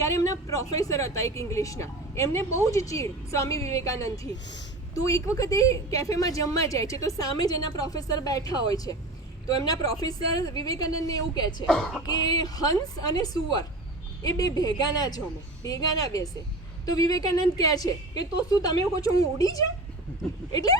ત્યારે એમના પ્રોફેસર હતા એક ઇંગ્લિશના, એમને બહુ જ ચીડ સ્વામી વિવેકાનંદથી. તો એક વખત એ કેફેમાં જમવા જાય છે, તો સામે જ એના પ્રોફેસર બેઠા હોય છે. તો એમના પ્રોફેસર વિવેકાનંદને એવું કહે છે કે હંસ અને સુવર એ બે ભેગા ના જમે, ભેગા ના બેસે. તો વિવેકાનંદ કહે છે કે તો શું તમે એવું કહો છો હું ઉડી જાઉં? એટલે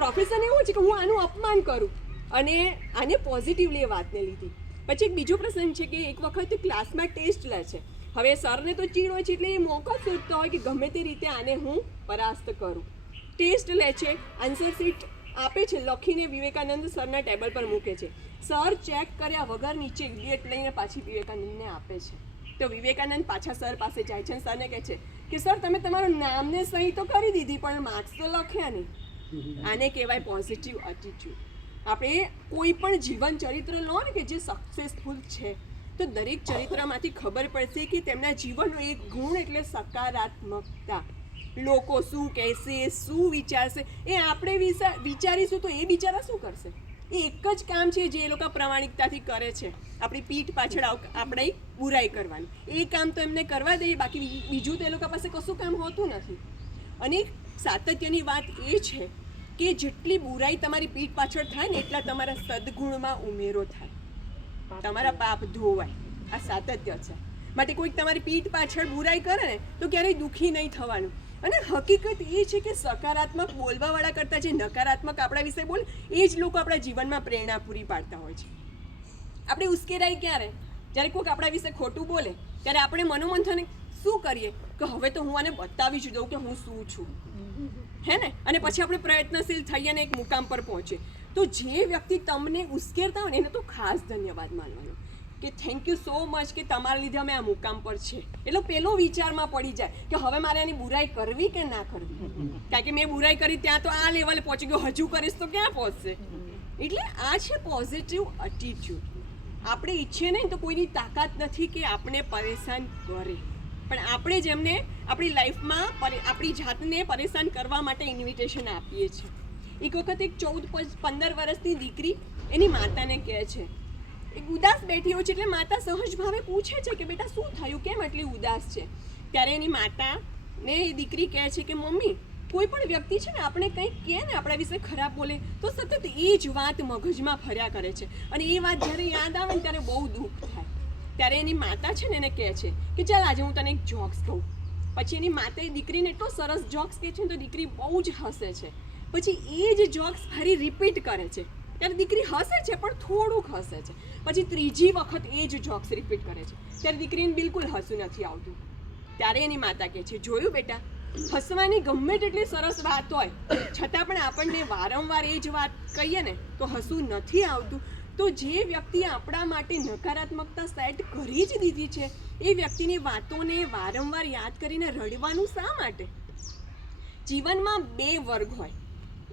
પ્રોફેસરને એવું છે કે હું આનું અપમાન કરું, અને આને પોઝિટિવલી એ વાતને લીધી. પછી એક બીજો પ્રસંગ છે કે એક વખત ક્લાસમાં ટેસ્ટ લે છે. હવે સરને તો ચીડ હોય છે એટલે એ મોકો શોધતો હોય કે ગમે તે રીતે આને હું પરાસ્ત કરું. ટેસ્ટ લે છે, આન્સર શીટ આપે છે, લખીને વિવેકાનંદ સરના ટેબલ પર મૂકે છે. સર ચેક કર્યા વગર નીચે ઇડિયટ લઈને પાછી વિવેકાનંદને આપે છે. તો વિવેકાનંદ પાછા સર પાસે જાય છે અને સરને કહે છે કે સર તમે તમારું નામને સહી તો કરી દીધી પણ માર્ક્સ તો લખ્યા નહીં. આને કહેવાય પોઝિટિવ એટીટ્યુડ. આપણે કોઈ પણ જીવન ચરિત્ર લો ને કે જે સક્સેસફુલ છે, તો દરેક ચરિત્રમાંથી ખબર પડશે કે તેમના જીવનનો એક ગુણ એટલે સકારાત્મકતા. લોકો શું કહેશે, શું વિચારશે, એ આપણે વિચારીશું તો એ બિચારા શું કરશે? એ એક જ કામ છે જે એ લોકો પ્રામાણિકતાથી કરે છે, આપણી પીઠ પાછળ આપણે બુરાઈ કરવાની. એ કામ તો એમને કરવા દઈએ, બાકી બીજું તો એ લોકો પાસે કશું કામ હોતું નથી. અને સાતત્યની વાત એ છે કે જેટલી બુરાઈ તમારી પીઠ પાછળ થાય ને એટલા તમારા સદગુણમાં ઉમેરો થાય, તમારા પાપ ધોવાય. આ સાતત્ય છે. માટે કોઈક તમારી પીઠ પાછળ બુરાઈ કરે ને તો ક્યારેય દુઃખી નહીં થવાનું. અને હકીકત એ છે કે સકારાત્મક બોલવાવાળા કરતાં જે નકારાત્મક આપણા વિશે બોલે એ જ લોકો આપણા જીવનમાં પ્રેરણા પૂરી પાડતા હોય છે. આપણે ઉશ્કેરાઈ ક્યારે? જ્યારે કોઈક આપણા વિશે ખોટું બોલે ત્યારે આપણે મનોમંથન શું કરીએ કે હવે તો હું આને બતાવી જ દઉં કે હું શું છું, હે ને? અને પછી આપણે પ્રયત્નશીલ થઈએ અને એક મુકામ પર પહોંચે. તો જે વ્યક્તિ તમને ઉશ્કેરતા હોય ને એને તો ખાસ ધન્યવાદ માનવાનો કે થેન્ક યુ સો મચ કે તમારા લીધે અમે આ મુકામ પર છે. એટલે પેલો વિચારમાં પડી જાય કે હવે મારે આની બુરાઈ કરવી કે ના કરવી, કારણ કે મેં બુરાઈ કરી ત્યાં તો આ લેવલે પહોંચી ગયો, હજુ કરીશ તો ક્યાં પહોંચશે? એટલે આ છે પોઝિટિવ એટીટ્યુડ. આપણે ઈચ્છીએ નહીં તો કોઈની તાકાત નથી કે આપણે પરેશાન કરે, પણ આપણે જ એમને આપણી લાઈફમાં આપણી જાતને પરેશાન કરવા માટે ઇન્વિટેશન આપીએ છીએ. એક વખત એક 14-15 વર્ષની દીકરી એની માતાને કહે છે, એક ઉદાસ બેઠી હોય છે, એટલે માતા સહજ ભાવે પૂછે છે કે બેટા શું થયું, કેમ આટલી ઉદાસ છે? ત્યારે એની માતાને એ દીકરી કહે છે કે મમ્મી, કોઈ પણ વ્યક્તિ છે ને આપણે કંઈક કહે ને આપણા વિશે ખરાબ બોલે તો સતત એ જ વાત મગજમાં ફર્યા કરે છે, અને એ વાત જ્યારે યાદ આવે ને ત્યારે બહુ દુઃખ થાય. ત્યારે એની માતા છે ને એને કહે છે કે ચાલ આજે હું તને એક જોક્સ કહું. પછી એની માતા એ દીકરીને એટલો સરસ જોક્સ કહે છે ને તો દીકરી બહુ જ હસે છે. પછી એ જ જોક્સ ફરી રિપીટ કરે છે. ત્યારે દીકરી હસે છે પણ થોડુંક હસે છે. પછી ત્રીજી વખત એ જ જોક્સ રિપીટ કરે છે. ત્યારે દીકરીને બિલકુલ હસવું નથી આવતું. ત્યારે એની માતા કહે છે, જોયું બેટા, હસવાની ગમે તેટલી સરસ વાત હોય છતાં પણ આપણને વારંવાર એ જ વાત કહીએ ને તો હસવું નથી આવતું. તો જે વ્યક્તિ આપણા માટે નકારાત્મકતા સેટ કરી જ દીધી છે એ વ્યક્તિની વાતોને વારંવાર યાદ કરીને રડવાનું શા માટે? જીવનમાં બે વર્ગ હોય.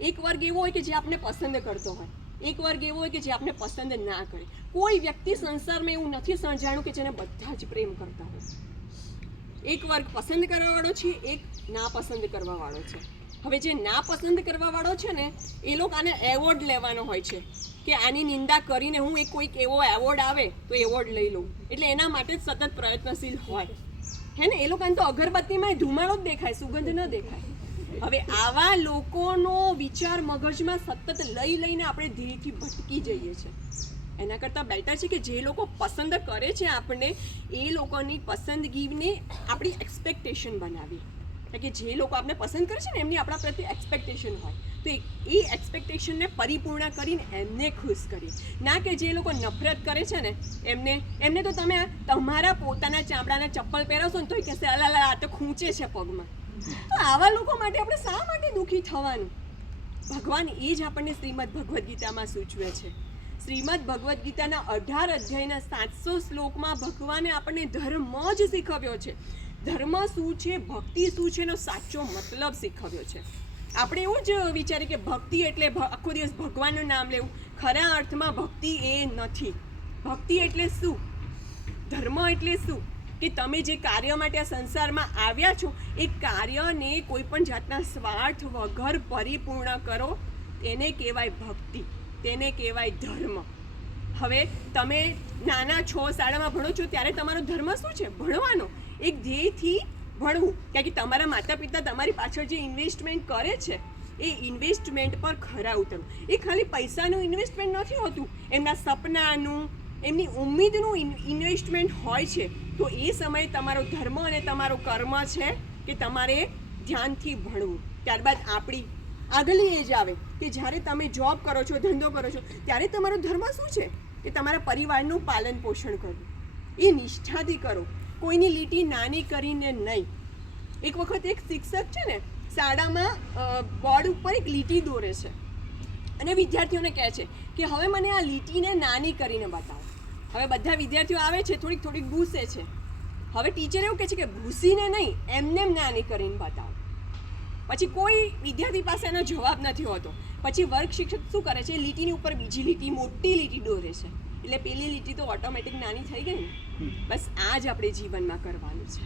એક વર્ગ એવો હોય કે જે આપણે પસંદ કરતો હોય, એક વર્ગ એવો હોય કે જે આપણે પસંદ ના કરે. કોઈ વ્યક્તિ સંસારમાં એવું નથી સર્જાણું કે જેને બધા જ પ્રેમ કરતા હોય. એક વર્ગ પસંદ કરવાવાળો છે, એક ના પસંદ કરવાવાળો છે. હવે જે ના પસંદ કરવાવાળો છે ને એ લોકો આને એવોર્ડ લેવાનો હોય છે કે આની નિંદા કરીને હું કોઈક એવો એવોર્ડ આવે તો એવોર્ડ લઈ લઉં, એટલે એના માટે જ સતત પ્રયત્નશીલ હોય, હે ને? એ લોકોને તો અગરબત્તીમાં ધુમાડો જ દેખાય, સુગંધ ન દેખાય. હવે આવા લોકોનો વિચાર મગજમાં સતત લઈને આપણે ધીરેથી ભટકી જઈએ છીએ. એના કરતાં બેટર છે કે જે લોકો પસંદ કરે છે આપણને એ લોકોની પસંદગીને આપણી એક્સપેક્ટેશન બનાવી. કારણ કે જે લોકો આપણે પસંદ કરે છે ને એમની આપણા પ્રત્યે એક્સપેક્ટેશન હોય, તો એ એક્સપેક્ટેશનને પરિપૂર્ણ કરીને એમને ખુશ કરી. ના કે જે લોકો નફરત કરે છે ને એમને તો તમે તમારા પોતાના ચામડાના ચપ્પલ પહેરવશો ને તો એ કહેશે અલા આ તો ખૂંચે છે પગમાં. તો આવા લોકો માટે આપણે શા માટે દુઃખી થવાનું? ભગવાન એ જ આપણને શ્રીમદ ભગવદ્ ગીતામાં સૂચવે છે. શ્રીમદ ભગવદ્ ગીતાના 18 અધ્યાયના 700 શ્લોકમાં ભગવાને આપણને ધર્મ જ શીખવ્યો છે. ધર્મ શું છે, ભક્તિ શું છે એનો સાચો મતલબ શીખવ્યો છે. આપણે એવું જ વિચારીએ કે ભક્તિ એટલે આખો દિવસ ભગવાનનું નામ લેવું. ખરા અર્થમાં ભક્તિ એ નથી. ભક્તિ એટલે શું? ધર્મ એટલે શું? કે તમે જે કાર્ય માટે આ સંસારમાં આવ્યા છો એ કાર્યને કોઈ પણ જાતના સ્વાર્થ વગર પરિપૂર્ણ કરો, એને કહેવાય ભક્તિ, તેને કહેવાય ધર્મ. હવે તમે નાના છો, શાળામાં ભણો છો ત્યારે તમારો ધર્મ શું છે? ભણવાનો. એક ધ્યેયથી ભણવું, કારણ કે તમારા માતા પિતા તમારી પાછળ જે ઇન્વેસ્ટમેન્ટ કરે છે એ ઇન્વેસ્ટમેન્ટ પર ખરા ઉતરવું. એ ખાલી પૈસાનું ઇન્વેસ્ટમેન્ટ નથી હોતું, એમના સપનાનું, એમની ઉમ્મીદનું ઇન્વેસ્ટમેન્ટ હોય છે. તો એ સમયે તમારો ધર્મ અને તમારો કર્મ છે કે તમારે ધ્યાનથી ભણવું. ત્યારબાદ આપણી આગલી એજ આવે કે જ્યારે તમે જોબ કરો છો, ધંધો કરો છો, ત્યારે તમારો ધર્મ શું છે કે તમારા પરિવારનું પાલન પોષણ કરવું. એ નિષ્ઠાથી કરો, કોઈની લીટી નાની કરીને નહીં. એક વખત એક શિક્ષક છે ને શાળામાં બોર્ડ ઉપર એક લીટી દોરે છે અને વિદ્યાર્થીઓને કહે છે કે હવે મને આ લીટીને નાની કરીને બતાવો. હવે બધા વિદ્યાર્થીઓ આવે છે, થોડીક થોડીક ભૂસે છે. હવે ટીચર એવું કહે છે કે ભૂસીને નહીં, એમને નાની કરીને બતાવો. પછી કોઈ વિદ્યાર્થી પાસે એનો જવાબ નથી હોતો. પછી વર્ગ શિક્ષક શું કરે છે, લીટીની ઉપર બીજી લીટી, મોટી લીટી દોરે છે, એટલે પેલી લીટી તો ઓટોમેટિક નાની થઈ ગઈ ને. બસ આ જ આપણે જીવનમાં કરવાનું છે.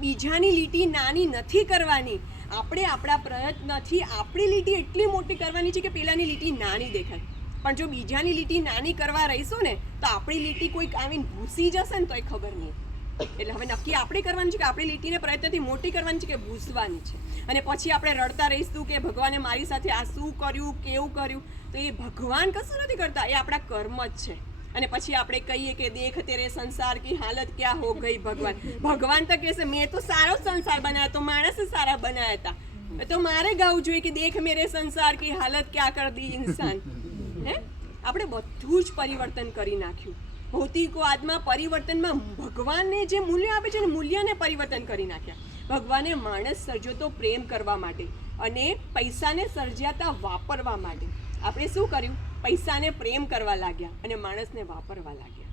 બીજાની લીટી નાની નથી કરવાની, આપણે આપણા પ્રયત્નથી આપણી લીટી એટલી મોટી કરવાની છે કે પેલાની લીટી નાની દેખાય. પણ જો બીજાની લીટી નાની કરવા રહીશું ને તો આપણી લીટી કોઈક આવીને ભૂસી જશે ને તો એ ખબર નહીં. એટલે હવે નક્કી આપણે કરવાનું છે કે આપણી લીટીને પ્રયત્નથી મોટી કરવાની છે કે ભૂસવાની છે. અને પછી આપણે રડતા રહીશું કે ભગવાને મારી સાથે આ શું કર્યું, કેવું કર્યું. તો એ ભગવાન કશું નથી કરતા, એ આપણા કર્મ જ છે. અને પછી આપણે કહીએ કે દેખ તેરે સંસાર કી હાલત ક્યાં હો ગઈ ભગવાન. ભગવાન તો કહેશે મેં તો સારો સંસાર બનાવ્યો, તો માણસ સારા બનાવ્યા હતા. તો મારે ગાવું જોઈએ કે દેખ મેરે સંસાર કી હાલત ક્યાં કર દી ઇન્સાન. હે, આપણે બધું જ પરિવર્તન કરી નાખ્યું. ભૌતિકવાદમાં પરિવર્તનમાં ભગવાનને જે મૂલ્ય આપે છે ને, મૂલ્યને પરિવર્તન કરી નાખ્યા. ભગવાને માણસ સર્જ્યો તો પ્રેમ કરવા માટે અને પૈસાને સર્જ્યાતા વાપરવા માટે. આપણે શું કર્યું, પૈસાને પ્રેમ કરવા લાગ્યા અને માણસને વાપરવા લાગ્યા.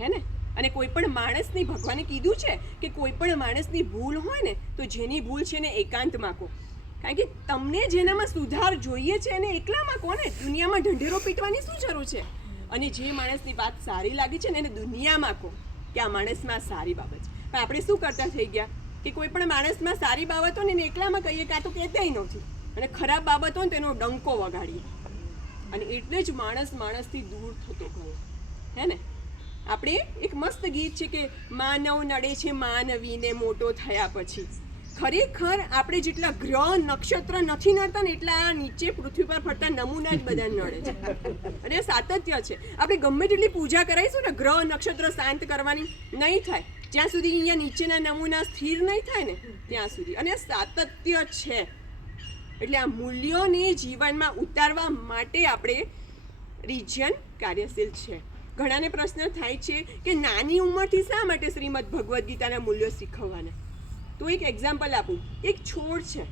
હે ને? અને કોઈ પણ માણસની, ભગવાને કીધું છે કે કોઈ પણ માણસની ભૂલ હોય ને તો જેની ભૂલ છે ને એકાંતમાં કહો. કારણ કે તમને જેનામાં સુધાર જોઈએ છે એને એકલામાં કહો ને. દુનિયામાં ઢંઢેરો પીટવાની શું જરૂર છે? અને જે માણસની વાત સારી લાગી છે ને એને દુનિયામાં કહો કે આ માણસમાં સારી બાબત છે. પણ આપણે શું કરતા થઈ ગયા કે કોઈ પણ માણસમાં સારી બાબત હોય ને એને એકલામાં કહીએ કે આ તો કહેતાય નથી, અને ખરાબ બાબત હોય ને તેનો ડંકો વગાડીએ. અને એટલે જ માણસ માણસથી દૂર થતો ગયો. હે ને? આપણે એક મસ્ત ગીત છે કે માનવ નડે છે માનવીને મોટો થયા પછી. ખરેખર આપણે જેટલા ગ્રહ નક્ષત્ર નથી નડતા ને એટલા નીચે પૃથ્વી પર ફરતા નમૂના જ બધા નડે છે. અને સાતત્ય છે. આપણે ગમે તેટલી પૂજા કરાવીશું ને ગ્રહ નક્ષત્ર શાંત કરવાની નહીં થાય જ્યાં સુધી અહીંયા નીચેના નમૂના સ્થિર નહીં થાય ને ત્યાં સુધી. અને સાતત્ય છે. એટલે આ મૂલ્યોને જીવનમાં ઉતારવા માટે આપણે રિજન કાર્યશીલ છે. ઘણાને પ્રશ્ન થાય છે કે નાની ઉંમરથી શા માટે શ્રીમદ ભગવદ્ ગીતાના મૂલ્યો શીખવવાના. તો એક એક્ઝામ્પલ આપું. એક છોડ છે,